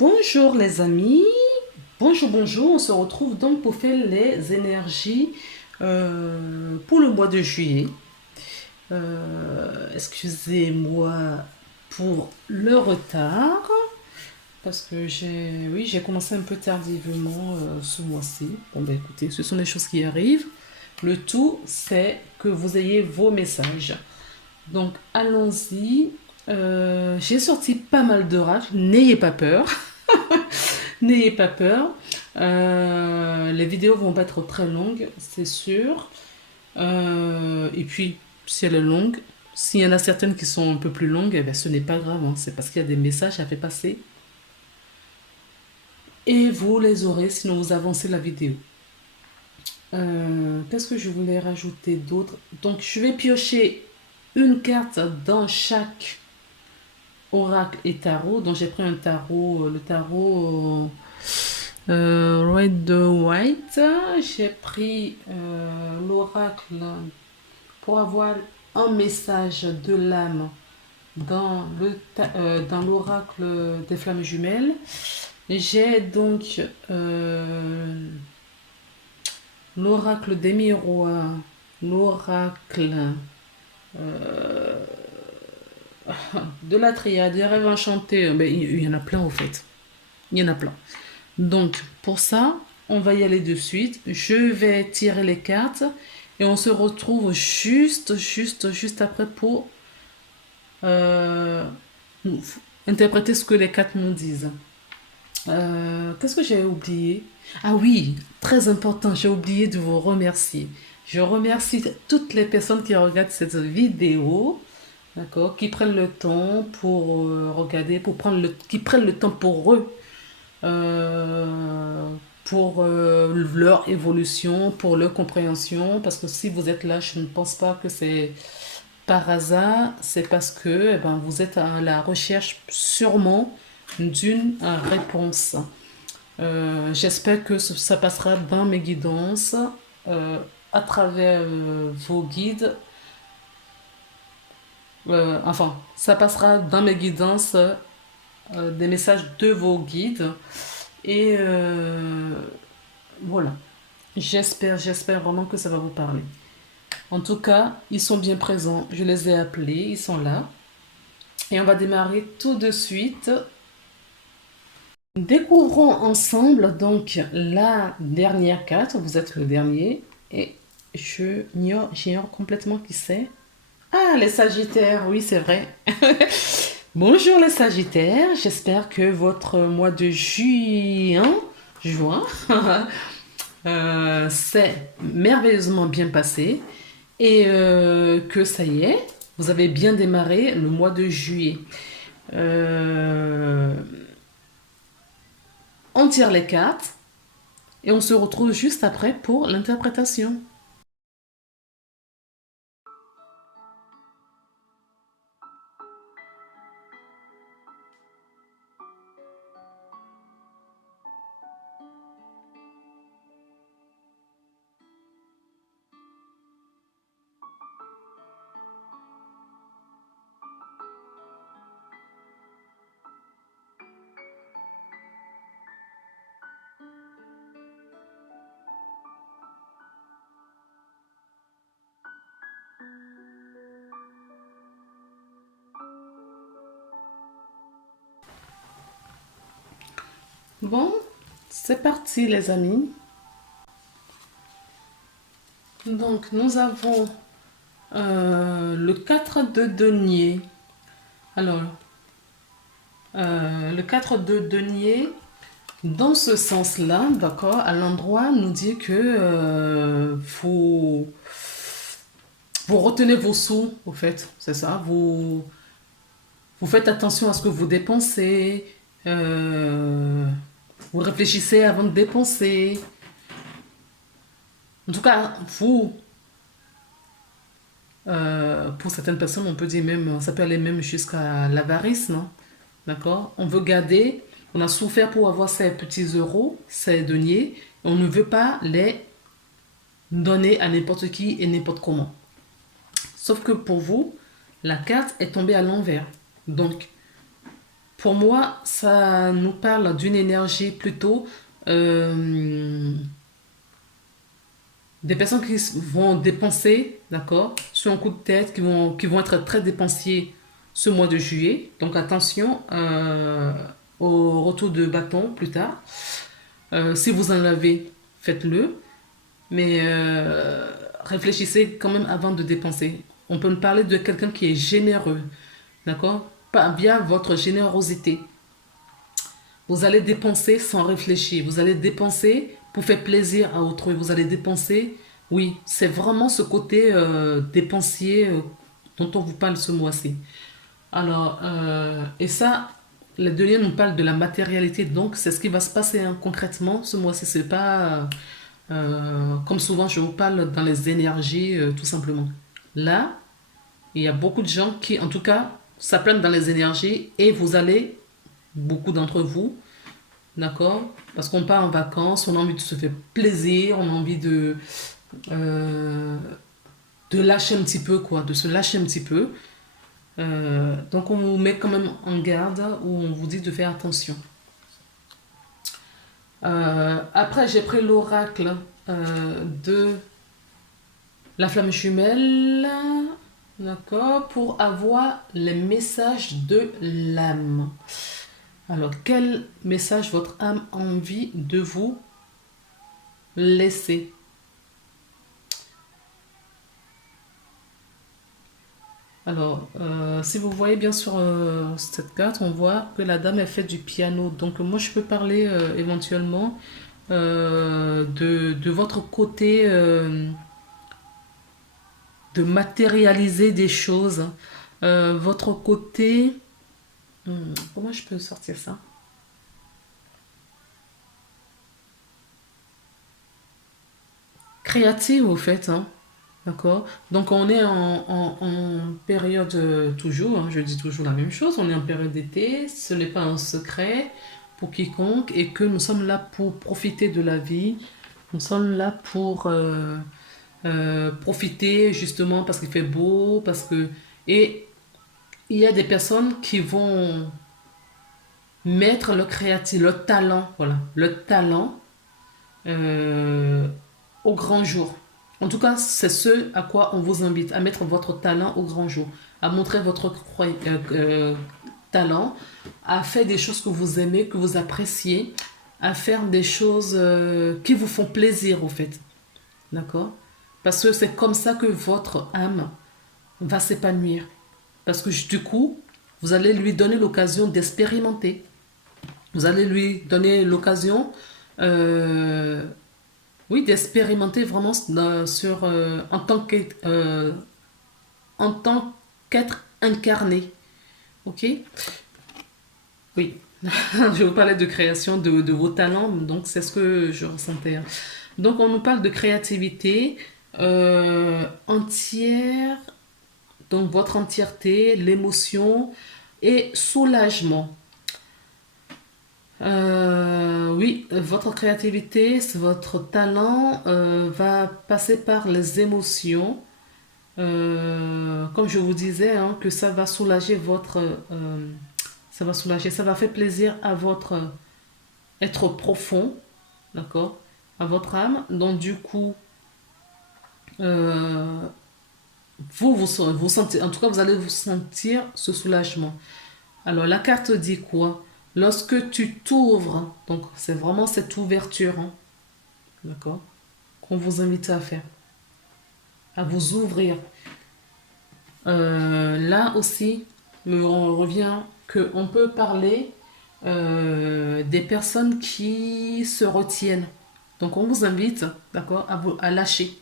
Bonjour les amis, bonjour, on se retrouve donc pour faire les énergies pour le mois de juillet. Excusez-moi pour le retard, parce que j'ai commencé un peu tardivement ce mois-ci. Bon ben écoutez, ce sont des choses qui arrivent. Le tout, c'est que vous ayez vos messages. Donc allons-y. J'ai sorti pas mal d'oracles, n'ayez pas peur. N'ayez pas peur. Les vidéos vont pas être très longues, c'est sûr. Et puis, si elle est longue, s'il y en a certaines qui sont un peu plus longues, eh ben, ce n'est pas grave, hein. C'est parce qu'il y a des messages à faire passer. Et vous les aurez, sinon vous avancez la vidéo. Qu'est-ce que je voulais rajouter d'autre? Donc, je vais piocher une carte dans chaque oracle et tarot. Donc, j'ai pris un tarot, le tarot Red de White. J'ai pris l'oracle pour avoir un message de l'âme dans l'oracle des flammes jumelles. J'ai donc l'oracle des miroirs, l'oracle euh, de la triade, des rêves enchantés. Ben, il y en a plein au fait. Il y en a plein. Donc, pour ça, on va y aller de suite. Je vais tirer les cartes et on se retrouve juste après pour euh, interpréter ce que les cartes nous disent. Qu'est-ce que j'ai oublié? Ah oui, très important, j'ai oublié de vous remercier. Je remercie toutes les personnes qui regardent cette vidéo, d'accord, qui prennent le temps pour regarder, qui prennent le temps pour eux euh, pour leur évolution, pour leur compréhension. Parce que si vous êtes là, je ne pense pas que c'est par hasard, c'est parce que vous êtes à la recherche sûrement d'une réponse. J'espère que ça passera dans mes guidances, euh, à travers vos guides. Enfin, ça passera dans mes guidances, des messages de vos guides. Et voilà. J'espère vraiment que ça va vous parler. En tout cas, ils sont bien présents. Je les ai appelés, ils sont là. Et on va démarrer tout de suite. Découvrons ensemble donc la dernière carte. Vous êtes le dernier. Et j'ignore complètement qui c'est. Ah, les Sagittaires, oui, c'est vrai. Bonjour les Sagittaires. J'espère que votre mois de juin, s'est merveilleusement bien passé et que ça y est, vous avez bien démarré le mois de juillet. Euh, on tire les cartes et on se retrouve juste après pour l'interprétation. Bon, c'est parti les amis. Donc nous avons le 4 de denier. Alors, le 4 de denier, dans ce sens-là, d'accord, à l'endroit, nous dit que vous retenez vos sous, au fait, c'est ça. Vous faites attention à ce que vous dépensez. euh, vous réfléchissez avant de dépenser. En tout cas, pour certaines personnes, on peut dire même, ça peut aller même jusqu'à l'avarice, non? D'accord? On veut garder, on a souffert pour avoir ces petits euros, ces deniers, et on ne veut pas les donner à n'importe qui et n'importe comment. Sauf que pour vous, la carte est tombée à l'envers. Donc, Pour moi, ça nous parle d'une énergie plutôt euh, des personnes qui vont dépenser, d'accord, sur un coup de tête, qui vont être très dépensiers ce mois de juillet. Donc attention au retour de bâton plus tard. Si vous en avez, faites-le. Mais réfléchissez quand même avant de dépenser. On peut me parler de quelqu'un qui est généreux, d'accord? Pas bien votre générosité. Vous allez dépenser sans réfléchir. Vous allez dépenser pour faire plaisir à autrui. Vous allez dépenser, oui, c'est vraiment ce côté dépensier dont on vous parle ce mois-ci. Alors, et ça, les deux liens nous parlent de la matérialité. Donc, c'est ce qui va se passer hein, concrètement ce mois-ci. C'est pas comme souvent je vous parle dans les énergies, tout simplement. Là, il y a beaucoup de gens qui, en tout cas, s'apprennent dans les énergies et vous allez, beaucoup d'entre vous, d'accord? Parce qu'on part en vacances, on a envie de se faire plaisir, on a envie euh, de lâcher un petit peu, quoi, de se lâcher un petit peu. Donc on vous met quand même en garde ou on vous dit de faire attention. Après, j'ai pris l'oracle de la flamme jumelle, d'accord, pour avoir les messages de l'âme. Alors, quel message votre âme a envie de vous laisser? Alors, si vous voyez bien sur cette carte, on voit que la dame, elle fait du piano. Donc, moi, je peux parler éventuellement de votre côté de matérialiser des choses. Votre côté... comment je peux sortir ça? Créative, au fait, hein. D'accord? Donc, on est en période, toujours, hein, je dis toujours la même chose, on est en période d'été, ce n'est pas un secret pour quiconque et que nous sommes là pour profiter de la vie, nous sommes là pour profiter justement parce qu'il fait beau, parce que... Et il y a des personnes qui vont mettre leur créativité, leur talent, voilà, leur talent euh, au grand jour. En tout cas, c'est ce à quoi on vous invite, à mettre votre talent au grand jour, à montrer votre talent, à faire des choses que vous aimez, que vous appréciez, à faire des choses qui vous font plaisir, au fait. D'accord? Parce que c'est comme ça que votre âme va s'épanouir. Parce que du coup, vous allez lui donner l'occasion d'expérimenter. Vous allez lui donner l'occasion, euh, oui, d'expérimenter vraiment sur, en tant qu'être incarné. Ok? Oui. Je vous parlais de création de vos talents, donc c'est ce que je ressentais, hein. Donc on nous parle de créativité entière, donc votre entièreté, l'émotion et soulagement. Oui, votre créativité, votre talent va passer par les émotions. Comme je vous disais, hein, que ça va soulager ça va soulager, ça va faire plaisir à votre être profond, d'accord, à votre âme. Donc du coup, euh, vous sentez, en tout cas, vous allez vous sentir ce soulagement. Alors la carte dit quoi? Lorsque tu t'ouvres, donc c'est vraiment cette ouverture, hein, d'accord, qu'on vous invite à faire, à vous ouvrir. Là aussi, on revient qu'on peut parler des personnes qui se retiennent. Donc on vous invite, d'accord, à lâcher,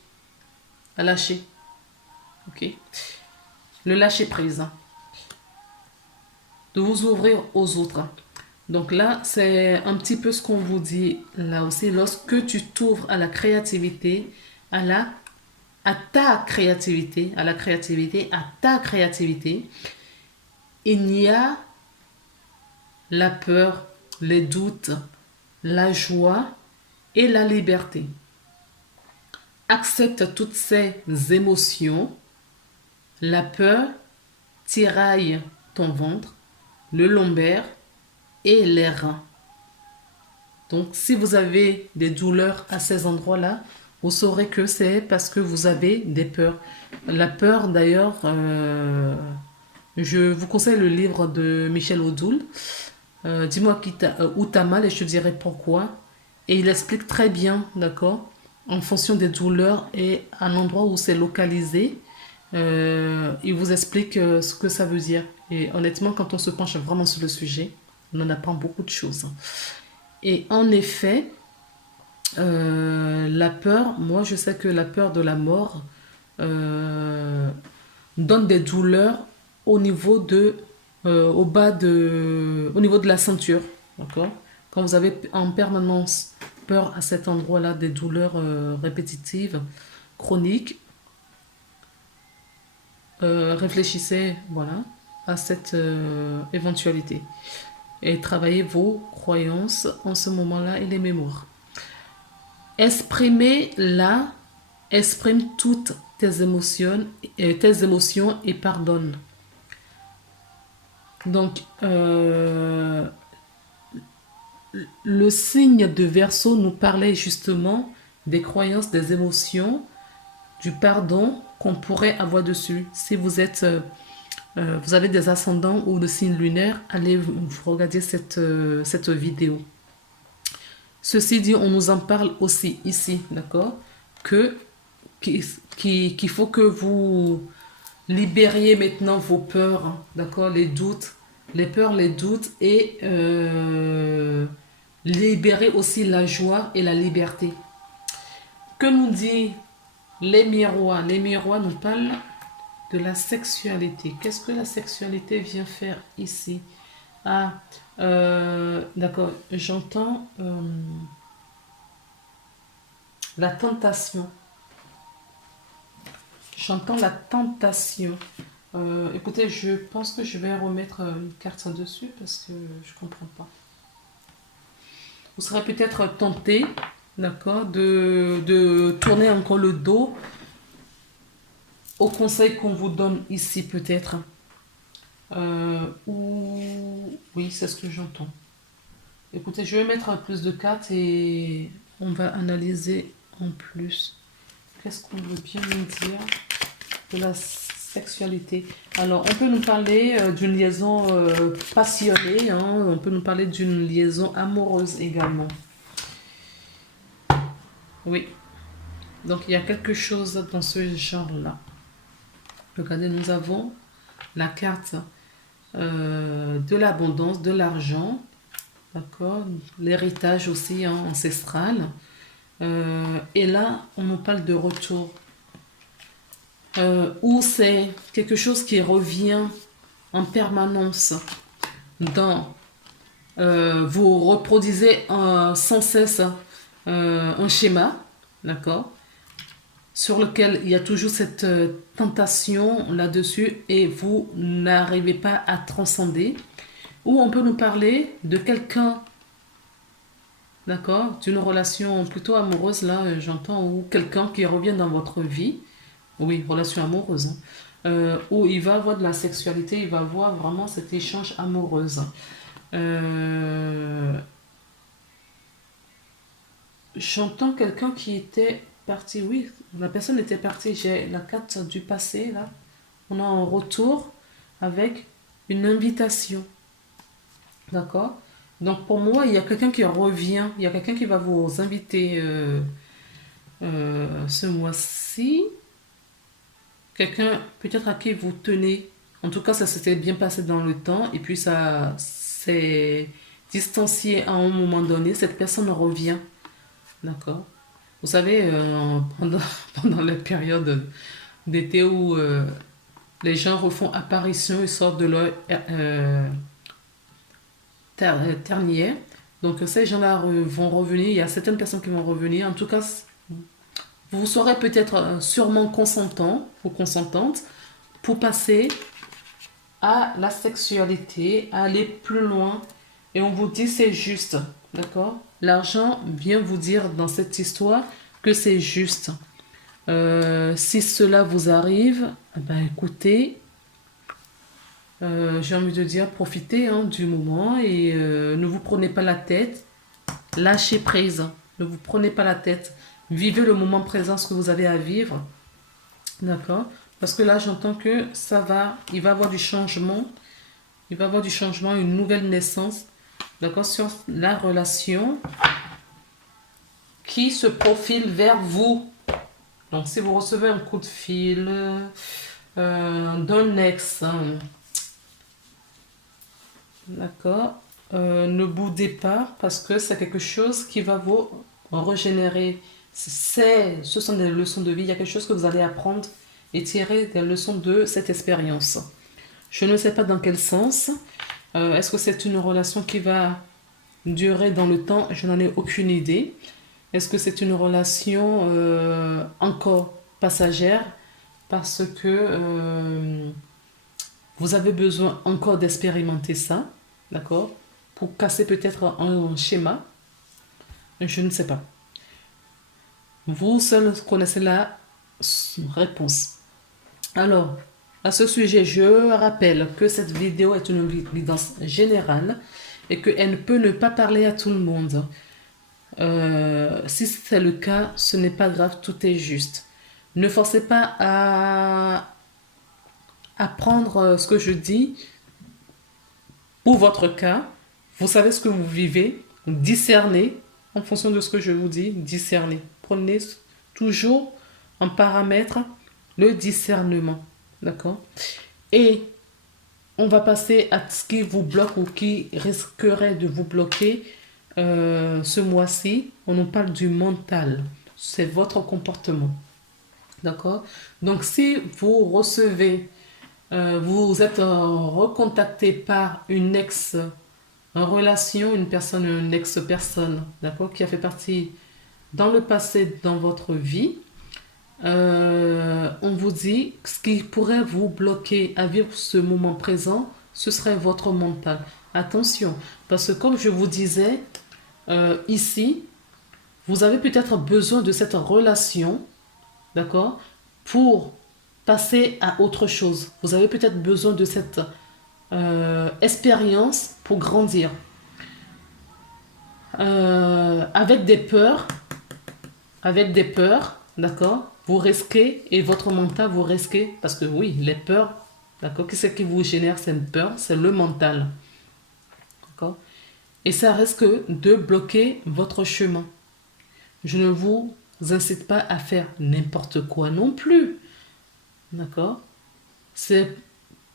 à lâcher, ok, le lâcher prise, hein, de vous ouvrir aux autres. Donc là, c'est un petit peu ce qu'on vous dit là aussi. Lorsque tu t'ouvres à la créativité, à la, à ta créativité, à la créativité, à ta créativité, il n'y a la peur, les doutes, la joie et la liberté. Accepte toutes ces émotions. La peur tiraille ton ventre, le lombaire, et les reins. Donc, si vous avez des douleurs à ces endroits-là, vous saurez que c'est parce que vous avez des peurs. La peur, d'ailleurs, je vous conseille le livre de Michel Odoul. Dis-moi où t'as mal et je te dirai pourquoi. Et il explique très bien, d'accord, en fonction des douleurs et à l'endroit où c'est localisé. Il vous explique ce que ça veut dire. Et honnêtement, quand on se penche vraiment sur le sujet, on en apprend beaucoup de choses. Et en effet, la peur, moi je sais que la peur de la mort euh, donne des douleurs au niveau au niveau de la ceinture, d'accord? Quand vous avez en permanence peur à cet endroit-là, des douleurs répétitives, chroniques, réfléchissez, voilà, à cette éventualité et travaillez vos croyances en ce moment-là et les mémoires. Exprimez-la, exprime toutes tes émotions et pardonne. Donc, le signe de Verseau nous parlait justement des croyances, des émotions, du pardon qu'on pourrait avoir dessus. Si vous êtes, vous avez des ascendants ou de signes lunaires, allez regarder cette vidéo. Ceci dit, on nous en parle aussi ici, d'accord? Qu'il faut que vous libériez maintenant vos peurs, hein, d'accord? Les doutes, les peurs, les doutes et libérer aussi la joie et la liberté. Que nous dit les miroirs? Les miroirs nous parlent de la sexualité. Qu'est-ce que la sexualité vient faire ici? Ah, d'accord, j'entends la tentation. J'entends la tentation. Écoutez, je pense que je vais remettre une carte dessus parce que je ne comprends pas. Vous serez peut-être tenté, d'accord, de tourner encore le dos au conseil qu'on vous donne ici peut-être. Ou oui, c'est ce que j'entends. Écoutez, je vais mettre plus de cartes et on va analyser en plus. Qu'est-ce qu'on veut bien nous dire de la sexualité? Alors, on peut nous parler d'une liaison passionnée, hein, on peut nous parler d'une liaison amoureuse également. Oui, donc il y a quelque chose dans ce genre-là. Regardez, nous avons la carte de l'abondance, de l'argent, d'accord, l'héritage aussi hein, ancestral. Et là, on nous parle de retour. Où c'est quelque chose qui revient en permanence dans... vous reproduisez sans cesse un schéma, d'accord, sur lequel il y a toujours cette tentation là-dessus et vous n'arrivez pas à transcender. Ou on peut nous parler de quelqu'un, d'accord, d'une relation plutôt amoureuse, là j'entends, ou quelqu'un qui revient dans votre vie. Oui, relation amoureuse. Où il va avoir de la sexualité, il va avoir vraiment cet échange amoureuse. J'entends quelqu'un qui était parti, oui, la personne était partie. J'ai la carte du passé, là. On a un retour avec une invitation. D'accord? Donc pour moi, il y a quelqu'un qui revient, il y a quelqu'un qui va vous inviter ce mois-ci. Quelqu'un peut-être à qui vous tenez. En tout cas, ça s'était bien passé dans le temps et puis ça s'est distancié à un moment donné. Cette personne revient. D'accord? Vous savez, pendant la période d'été où les gens refont apparition, ils sortent de leur ternière. Donc ces gens-là vont revenir. Il y a certaines personnes qui vont revenir. En tout cas, vous serez peut-être sûrement consentant ou consentante pour passer à la sexualité, à aller plus loin. Et on vous dit c'est juste, d'accord? L'argent vient vous dire dans cette histoire que c'est juste. Si cela vous arrive, eh ben écoutez, J'ai envie de dire, profitez hein, du moment et ne vous prenez pas la tête. Lâchez prise. Ne vous prenez pas la tête. Vivez le moment présent, ce que vous avez à vivre. D'accord? Parce que là, j'entends que ça va, il va y avoir du changement. Il va y avoir du changement, une nouvelle naissance. D'accord? Sur la relation qui se profile vers vous. Donc, si vous recevez un coup de fil d'un ex, hein, d'accord, ne boudez pas parce que c'est quelque chose qui va vous régénérer. Ce sont des leçons de vie. Il y a quelque chose que vous allez apprendre et tirer des leçons de cette expérience. Je ne sais pas dans quel sens. Est-ce que c'est une relation qui va durer dans le temps? Je n'en ai aucune idée. Est-ce que c'est une relation encore passagère parce que vous avez besoin encore d'expérimenter ça, d'accord? Pour casser peut-être un schéma. Je ne sais pas. Vous seul connaissez la réponse. Alors, à ce sujet, je rappelle que cette vidéo est une guidance générale et qu'elle ne peut ne pas parler à tout le monde. Si c'est le cas, ce n'est pas grave, tout est juste. Ne forcez pas à prendre ce que je dis pour votre cas. Vous savez ce que vous vivez, discernez en fonction de ce que je vous dis, discernez. Prenez toujours en paramètre le discernement. D'accord? Et on va passer à ce qui vous bloque ou qui risquerait de vous bloquer ce mois-ci. On nous parle du mental. C'est votre comportement. D'accord? Donc, si vous recevez, vous êtes recontacté par une ex en relation, une ex-personne, d'accord, qui a fait partie dans le passé dans votre vie, on vous dit ce qui pourrait vous bloquer à vivre ce moment présent, ce serait votre mental. Attention, parce que comme je vous disais, ici, vous avez peut-être besoin de cette relation, d'accord, pour passer à autre chose. Vous avez peut-être besoin de cette expérience pour grandir. Avec des peurs, d'accord, vous risquez, et votre mental vous risquez, parce que oui, les peurs, d'accord, qu'est-ce qui vous génère cette peur? C'est le mental, d'accord, et ça risque de bloquer votre chemin. Je ne vous incite pas à faire n'importe quoi non plus, d'accord, c'est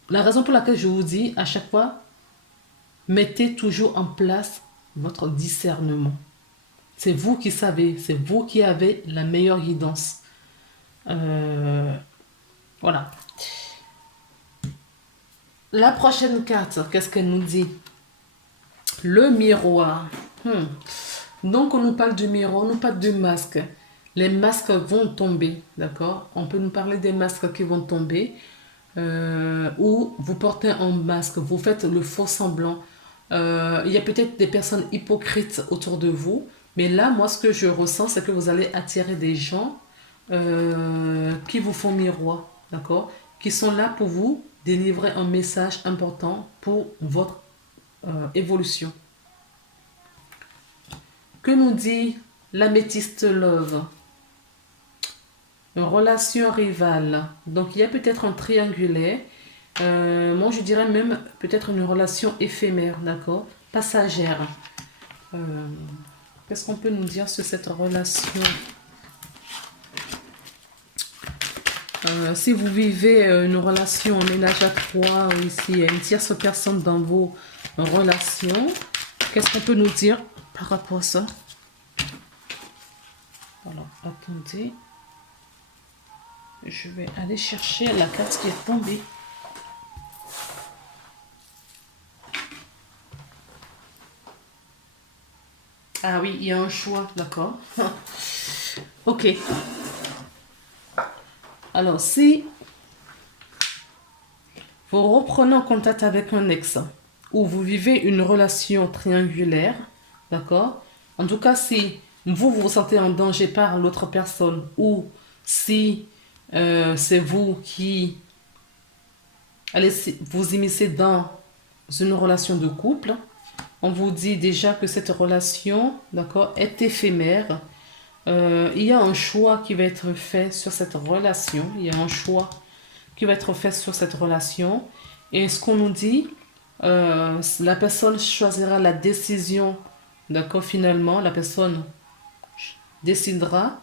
la raison pour laquelle je vous dis à chaque fois, mettez toujours en place votre discernement. C'est vous qui savez, c'est vous qui avez la meilleure guidance. Voilà. La prochaine carte, qu'est-ce qu'elle nous dit? Le miroir. Donc, on nous parle du miroir, on nous parle du masque. Les masques vont tomber, d'accord? On peut nous parler des masques qui vont tomber. Ou vous portez un masque, vous faites le faux semblant. Il y a peut-être des personnes hypocrites autour de vous. Mais là, moi, ce que je ressens, c'est que vous allez attirer des gens qui vous font miroir, d'accord? Qui sont là pour vous délivrer un message important pour votre évolution. Que nous dit l'améthyste love? Une relation rivale. Donc, il y a peut-être un triangulaire. Moi, je dirais même peut-être une relation éphémère, d'accord? Passagère. Qu'est-ce qu'on peut nous dire sur cette relation? Si vous vivez une relation en ménage à trois, ou ici, il y a une tierce personne dans vos relations, qu'est-ce qu'on peut nous dire par rapport à ça? Alors, attendez. Je vais aller chercher la carte qui est tombée. Ah oui, il y a un choix, d'accord. Ok. Alors, si vous reprenez en contact avec un ex ou vous vivez une relation triangulaire, d'accord? En tout cas, si vous vous sentez en danger par l'autre personne ou si c'est vous qui allez vous immiscer dans une relation de couple, on vous dit déjà que cette relation, d'accord, est éphémère. Il y a un choix qui va être fait sur cette relation. Il y a un choix qui va être fait sur cette relation. Et ce qu'on nous dit, la personne choisira la décision, d'accord, finalement, la personne décidera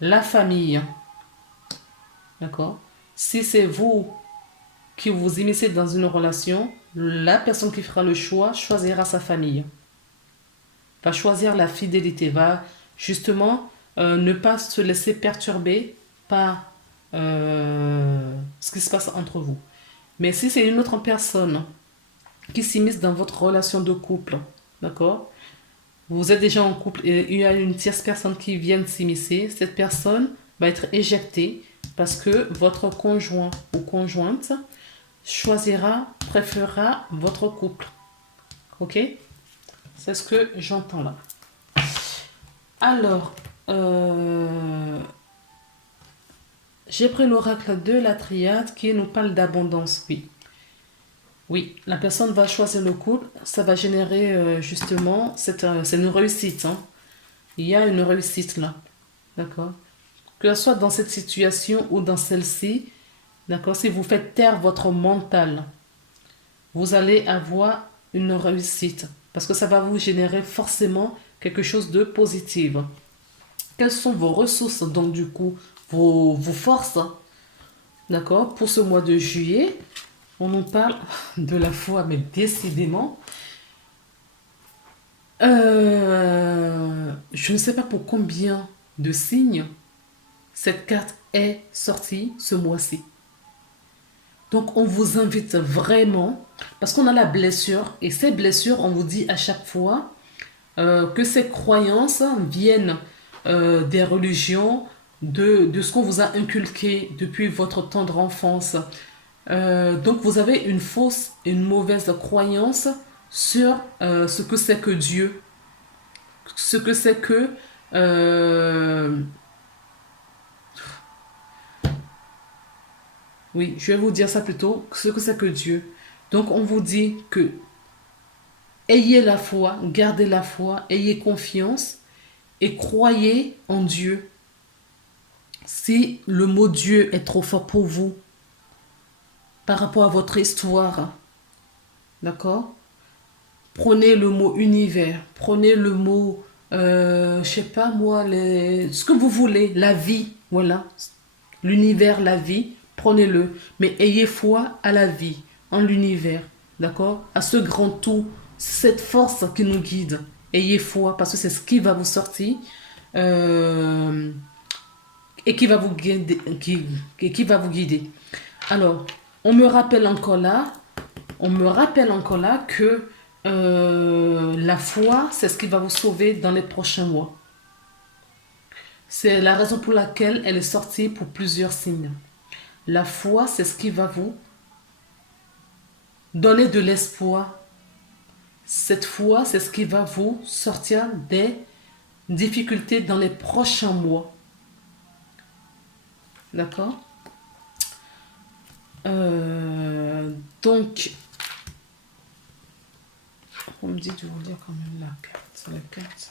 la famille, d'accord. Si c'est vous qui vous immiscez dans une relation, la personne qui fera le choix choisira sa famille, va choisir la fidélité, va justement ne pas se laisser perturber par ce qui se passe entre vous. Mais si c'est une autre personne qui s'immisce dans votre relation de couple, d'accord? Vous êtes déjà en couple et il y a une tierce personne qui vient de s'immiscer, cette personne va être éjectée parce que votre conjoint ou conjointe choisira, préférera votre couple. Ok? C'est ce que j'entends là. Alors, j'ai pris l'oracle de la triade qui nous parle d'abondance, oui. Oui, la personne va choisir le couple, ça va générer justement, c'est une réussite. Hein. Il y a une réussite là, d'accord? Que ce soit dans cette situation ou dans celle-ci, d'accord? Si vous faites taire votre mental, vous allez avoir une réussite parce que ça va vous générer forcément quelque chose de positif. Quelles sont vos ressources, donc du coup, vos forces, d'accord? Pour ce mois de juillet, on nous parle de la foi, mais décidément, je ne sais pas pour combien de signes cette carte est sortie ce mois-ci. Donc on vous invite vraiment, parce qu'on a la blessure, et ces blessures, on vous dit à chaque fois que ces croyances viennent des religions, de ce qu'on vous a inculqué depuis votre tendre enfance. Donc vous avez une fausse, une mauvaise croyance sur ce que c'est que Dieu, ce que c'est que oui, je vais vous dire ça plutôt, ce que c'est que Dieu. Donc on vous dit que ayez la foi, gardez la foi, ayez confiance et croyez en Dieu. Si le mot Dieu est trop fort pour vous par rapport à votre histoire, d'accord? Prenez le mot univers, prenez le mot, je sais pas moi, ce que vous voulez, la vie, voilà. L'univers, la vie, prenez-le. Mais ayez foi à la vie, en l'univers, d'accord? À ce grand tout, cette force qui nous guide. Ayez foi, parce que c'est ce qui va vous sortir euh, et qui va vous guider. Qui va vous guider. Alors, on me rappelle encore là que la foi, c'est ce qui va vous sauver dans les prochains mois. C'est la raison pour laquelle elle est sortie pour plusieurs signes. La foi, c'est ce qui va vous donner de l'espoir. Cette foi, c'est ce qui va vous sortir des difficultés dans les prochains mois. D'accord? Donc, on me dit de vous lire quand même la carte. C'est la carte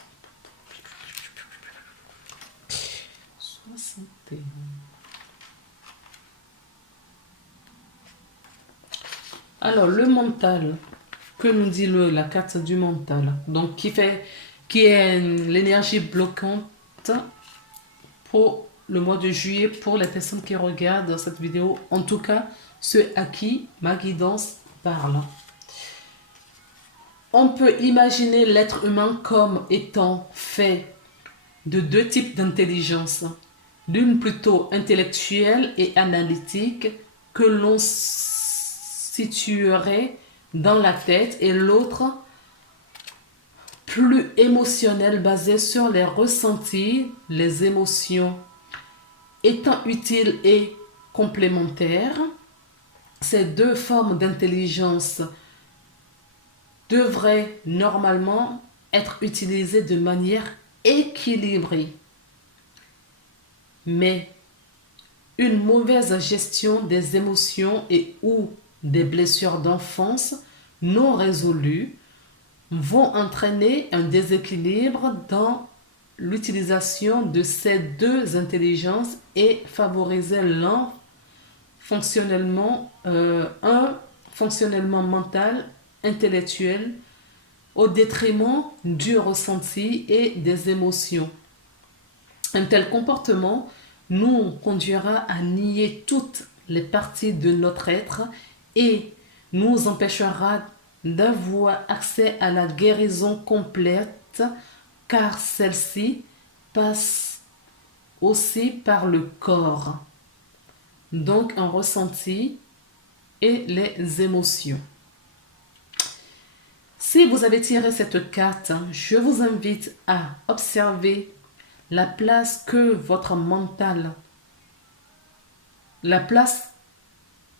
61. Alors, le mental, que nous dit la carte du mental, donc qui est l'énergie bloquante pour le mois de juillet pour les personnes qui regardent cette vidéo, en tout cas ceux à qui ma guidance parle. On peut imaginer l'être humain comme étant fait de deux types d'intelligence, l'une plutôt intellectuelle et analytique que l'on situerait dans la tête et l'autre plus émotionnelle basée sur les ressentis, les émotions. Étant utiles et complémentaires, ces deux formes d'intelligence devraient normalement être utilisées de manière équilibrée. Mais une mauvaise gestion des émotions et ou des blessures d'enfance non résolues vont entraîner un déséquilibre dans l'utilisation de ces deux intelligences et favoriser un fonctionnement mental, intellectuel, au détriment du ressenti et des émotions. Un tel comportement nous conduira à nier toutes les parties de notre être et nous empêchera d'avoir accès à la guérison complète, car celle-ci passe aussi par le corps, donc un ressenti et les émotions. Si vous avez tiré cette carte, je vous invite à observer la place que votre mental,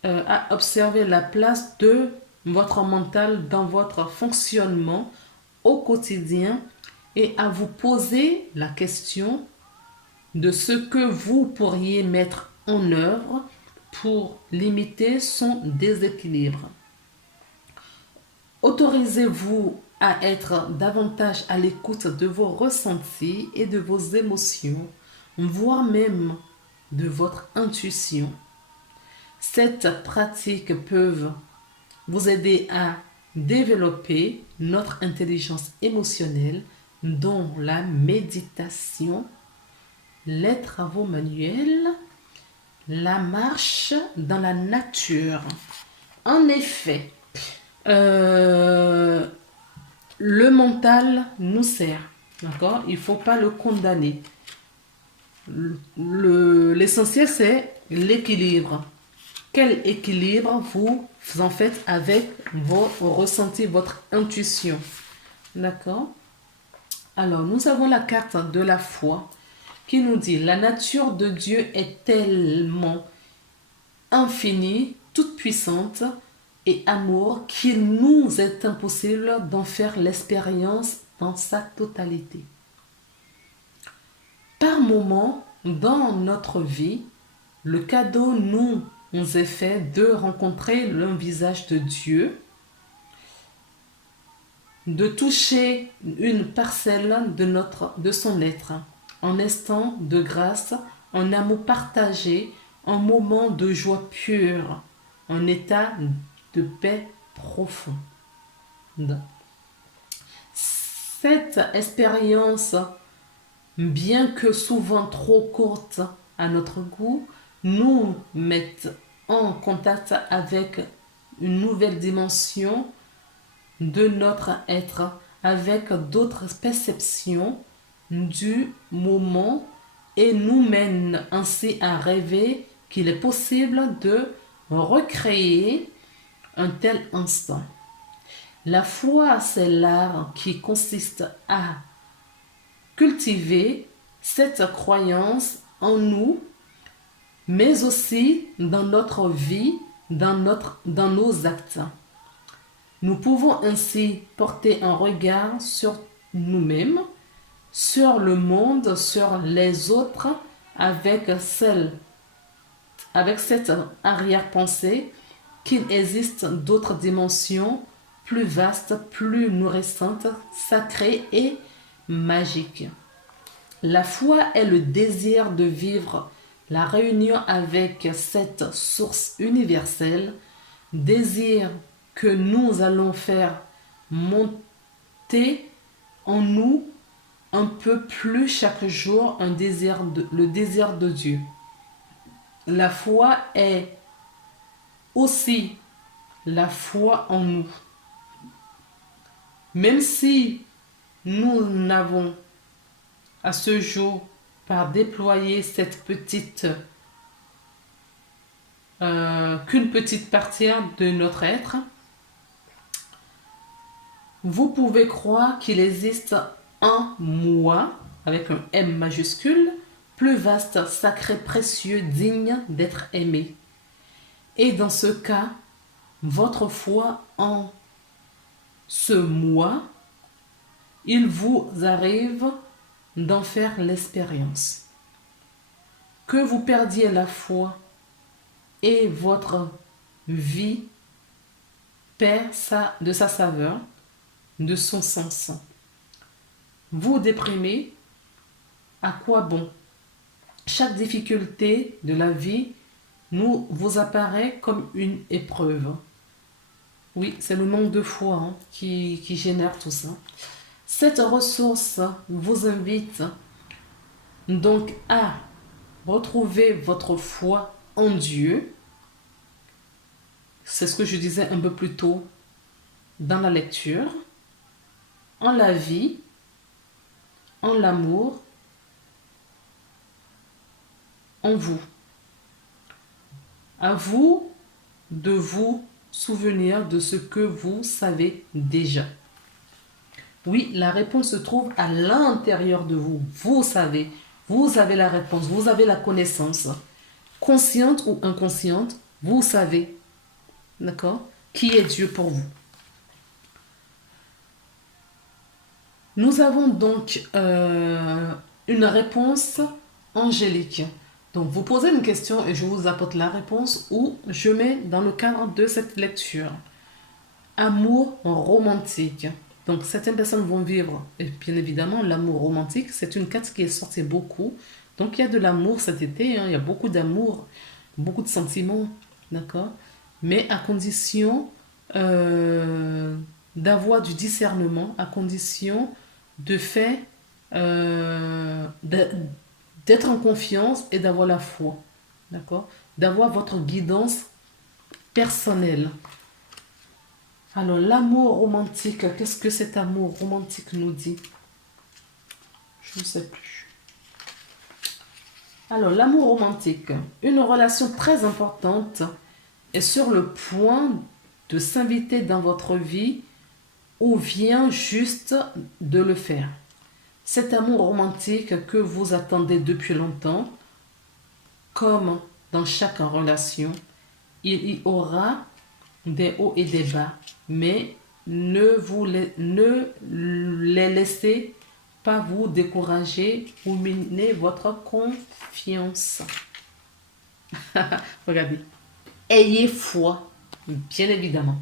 à observer la place de votre mental dans votre fonctionnement au quotidien et à vous poser la question de ce que vous pourriez mettre en œuvre pour limiter son déséquilibre. Autorisez-vous à être davantage à l'écoute de vos ressentis et de vos émotions, voire même de votre intuition. Cette pratique peut vous aider à développer notre intelligence émotionnelle, dont la méditation, les travaux manuels, la marche dans la nature. En effet, le mental nous sert, d'accord? Il ne faut pas le condamner. L'essentiel, c'est l'équilibre. Quel équilibre vous en faites avec vos ressentis, votre intuition? D'accord? Alors, nous avons la carte de la foi qui nous dit: la nature de Dieu est tellement infinie, toute puissante et amour qu'il nous est impossible d'en faire l'expérience dans sa totalité. Par moments, dans notre vie, le cadeau nous est fait de rencontrer le visage de Dieu, de toucher une parcelle de son être, un instant de grâce, un amour partagé, un moment de joie pure, un état de paix profonde. Cette expérience, bien que souvent trop courte à notre goût, nous met en contact avec une nouvelle dimension de notre être, avec d'autres perceptions du moment et nous mène ainsi à rêver qu'il est possible de recréer un tel instant. La foi, c'est l'art qui consiste à cultiver cette croyance en nous, mais aussi dans notre vie, dans nos actes. Nous pouvons ainsi porter un regard sur nous-mêmes, sur le monde, sur les autres, avec cette arrière-pensée qu'il existe d'autres dimensions plus vastes, plus nourrissantes, sacrées et magiques. La foi est le désir de vivre la réunion avec cette source universelle, désir que nous allons faire monter en nous un peu plus chaque jour, le désir de Dieu. La foi est aussi la foi en nous. Même si nous n'avons à ce jour pas déployé qu'une petite partie de notre être, vous pouvez croire qu'il existe un moi, avec un M majuscule, plus vaste, sacré, précieux, digne d'être aimé. Et dans ce cas, votre foi en ce moi, il vous arrive d'en faire l'expérience. Que vous perdiez la foi et votre vie perd de sa saveur, de son sens. Vous déprimez, à quoi bon? Chaque difficulté de la vie vous apparaît comme une épreuve. Oui, c'est le manque de foi qui génère tout ça. Cette ressource vous invite donc à retrouver votre foi en Dieu. C'est ce que je disais un peu plus tôt dans la lecture. En la vie, en l'amour, en vous. À vous de vous souvenir de ce que vous savez déjà. Oui, la réponse se trouve à l'intérieur de vous. Vous avez la réponse, vous avez la connaissance. Consciente ou inconsciente, vous savez. D'accord? Qui est Dieu pour vous? Nous avons donc une réponse angélique. Donc, vous posez une question et je vous apporte la réponse ou je mets dans le cadre de cette lecture. Amour romantique. Donc, certaines personnes vont vivre, et bien évidemment, l'amour romantique. C'est une carte qui est sortie beaucoup. Donc, il y a de l'amour cet été. Il y a beaucoup d'amour, beaucoup de sentiments. D'accord? Mais à condition d'avoir du discernement, à condition de fait d'être en confiance et d'avoir la foi, d'accord, d'avoir votre guidance personnelle. Alors l'amour romantique, qu'est-ce que cet amour romantique nous dit? Je ne sais plus. Alors l'amour romantique, une relation très importante est sur le point de s'inviter dans votre vie ou vient juste de le faire. Cet amour romantique que vous attendez depuis longtemps, comme dans chaque relation, il y aura des hauts et des bas, mais ne les laissez pas vous décourager ou miner votre confiance. Regardez. Ayez foi, bien évidemment.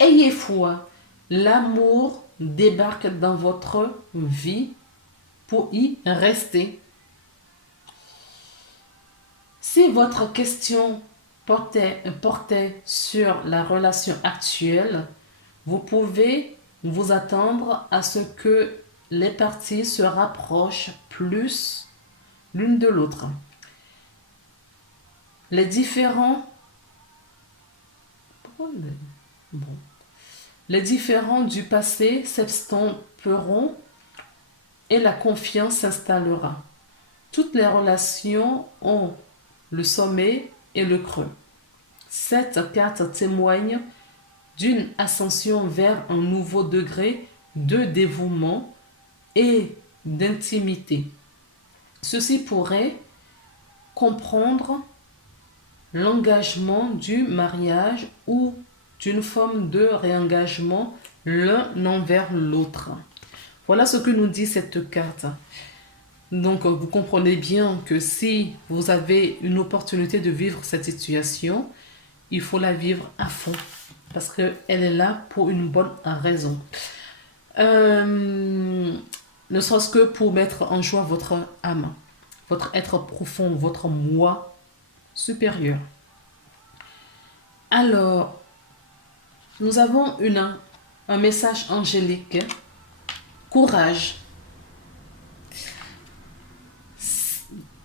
Ayez foi. L'amour débarque dans votre vie pour y rester. Si votre question portait sur la relation actuelle, vous pouvez vous attendre à ce que les parties se rapprochent plus l'une de l'autre. Les différents du passé s'estomperont et la confiance s'installera. Toutes les relations ont le sommet et le creux. Cette carte témoigne d'une ascension vers un nouveau degré de dévouement et d'intimité. Ceci pourrait comprendre l'engagement du mariage ou d'une forme de réengagement l'un envers l'autre. Voilà ce que nous dit cette carte. Donc, vous comprenez bien que si vous avez une opportunité de vivre cette situation, il faut la vivre à fond parce qu'elle est là pour une bonne raison. Ne serait-ce que pour mettre en joie votre âme, votre être profond, votre moi supérieur. Alors, nous avons un message angélique. Courage.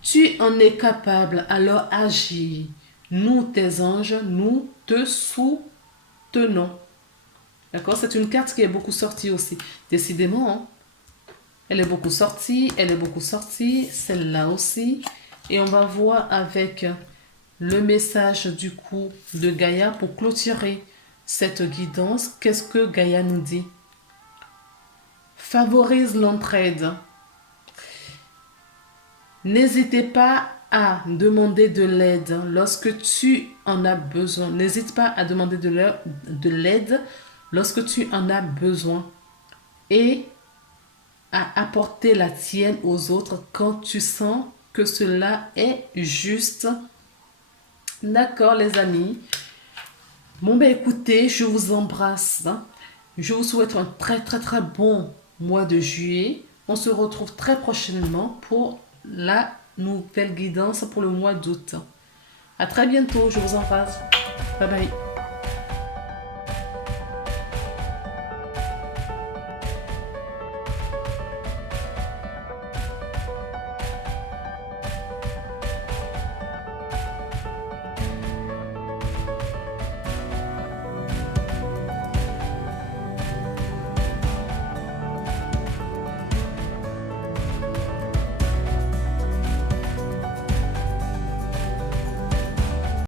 Tu en es capable, alors agis. Nous, tes anges, nous te soutenons. D'accord? C'est une carte qui est beaucoup sortie aussi. Décidément, elle est beaucoup sortie, celle-là aussi. Et on va voir avec le message du coup de Gaïa pour clôturer cette guidance. Qu'est-ce que Gaïa nous dit? Favorise l'entraide. N'hésitez pas à demander de l'aide lorsque tu en as besoin. N'hésite pas à demander de l'aide lorsque tu en as besoin. Et à apporter la tienne aux autres quand tu sens que cela est juste. D'accord les amis? Bon, ben écoutez, je vous embrasse, hein. Je vous souhaite un très très très bon mois de juillet. On se retrouve très prochainement pour la nouvelle guidance pour le mois d'août. À très bientôt, je vous embrasse. Bye bye.